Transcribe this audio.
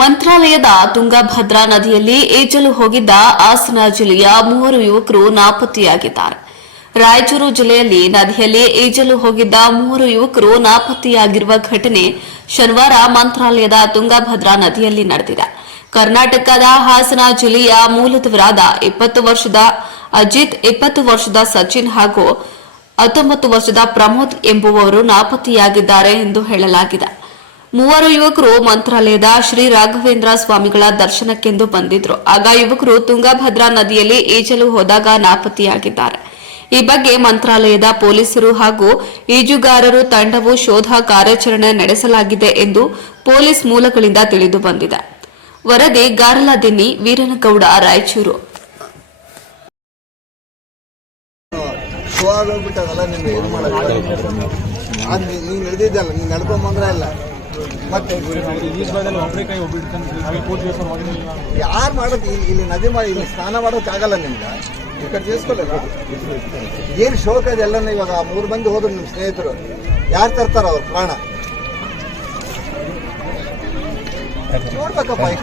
ಮಂತ್ರಾಲಯದ ತುಂಗಭದ್ರಾ ನದಿಯಲ್ಲಿ ಈಜಲು ಹೋಗಿದ್ದ ಹಾಸನ ಜಿಲ್ಲೆಯ ಮೂವರು ಯುವಕರು ನಾಪತ್ತೆಯಾಗಿದ್ದಾರೆ. ರಾಯಚೂರು ಜಿಲ್ಲೆಯಲ್ಲಿ ನದಿಯಲ್ಲಿ ಈಜಲು ಹೋಗಿದ್ದ ಮೂವರು ಯುವಕರು ನಾಪತ್ತೆಯಾಗಿರುವ ಘಟನೆ ಶನಿವಾರ ಮಂತ್ರಾಲಯದ ತುಂಗಭದ್ರಾ ನದಿಯಲ್ಲಿ ನಡೆದಿದೆ. ಕರ್ನಾಟಕದ ಹಾಸನ ಜಿಲ್ಲೆಯ ಮೂಲದವರಾದ ಇಪ್ಪತ್ತು ವರ್ಷದ ಅಜಿತ್, ಇಪ್ಪತ್ತು ವರ್ಷದ ಸಚಿನ್ ಹಾಗೂ ಹತ್ತೊಂಬತ್ತು ವರ್ಷದ ಪ್ರಮೋದ್ ಎಂಬುವವರು ನಾಪತ್ತೆಯಾಗಿದ್ದಾರೆ ಎಂದು ಹೇಳಲಾಗಿದೆ. ಮೂವರು ಯುವಕರು ಮಂತ್ರಾಲಯದ ಶ್ರೀ ರಾಘವೇಂದ್ರ ಸ್ವಾಮಿಗಳ ದರ್ಶನಕ್ಕೆಂದು ಬಂದಿದ್ರು. ಆಗ ಯುವಕರು ತುಂಗಭದ್ರಾ ನದಿಯಲ್ಲಿ ಈಜಲು ಹೋದಾಗ ನಾಪತ್ತೆಯಾಗಿದ್ದಾರೆ. ಈ ಬಗ್ಗೆ ಮಂತ್ರಾಲಯದ ಪೊಲೀಸರು ಹಾಗೂ ಈಜುಗಾರರು ತಂಡವು ಶೋಧ ಕಾರ್ಯಾಚರಣೆ ನಡೆಸಲಾಗಿದೆ ಎಂದು ಪೊಲೀಸ್ ಮೂಲಗಳಿಂದ ತಿಳಿದು ಬಂದಿದೆ. ವರದಿ ಗಾರಲದಿನ್ನಿ ವೀರನಗೌಡ, ರಾಯಚೂರು. ನಡೆದಿದ್ದಲ್ಲ ಇಲ್ಲ. ಮತ್ತೆ ಯಾರು ಮಾಡೋದು ಇಲ್ಲಿ ನದಿ ಮಾಡಿ ಇಲ್ಲಿ ಸ್ನಾನ ಮಾಡೋಕ್ಕಾಗಲ್ಲ ನಿಮ್ಗೆ. ಈ ಕಡೆ ಏನು ಶೋಕ ಎಲ್ಲ ಇವಾಗ? ಆ ಮೂರು ಮಂದಿ ಹೋದ್ರು ನಿಮ್ಮ ಸ್ನೇಹಿತರು. ಯಾರು ತರ್ತಾರ ಅವ್ರ ಪ್ರಾಣ? ನೋಡ್ಬೇಕಪ್ಪ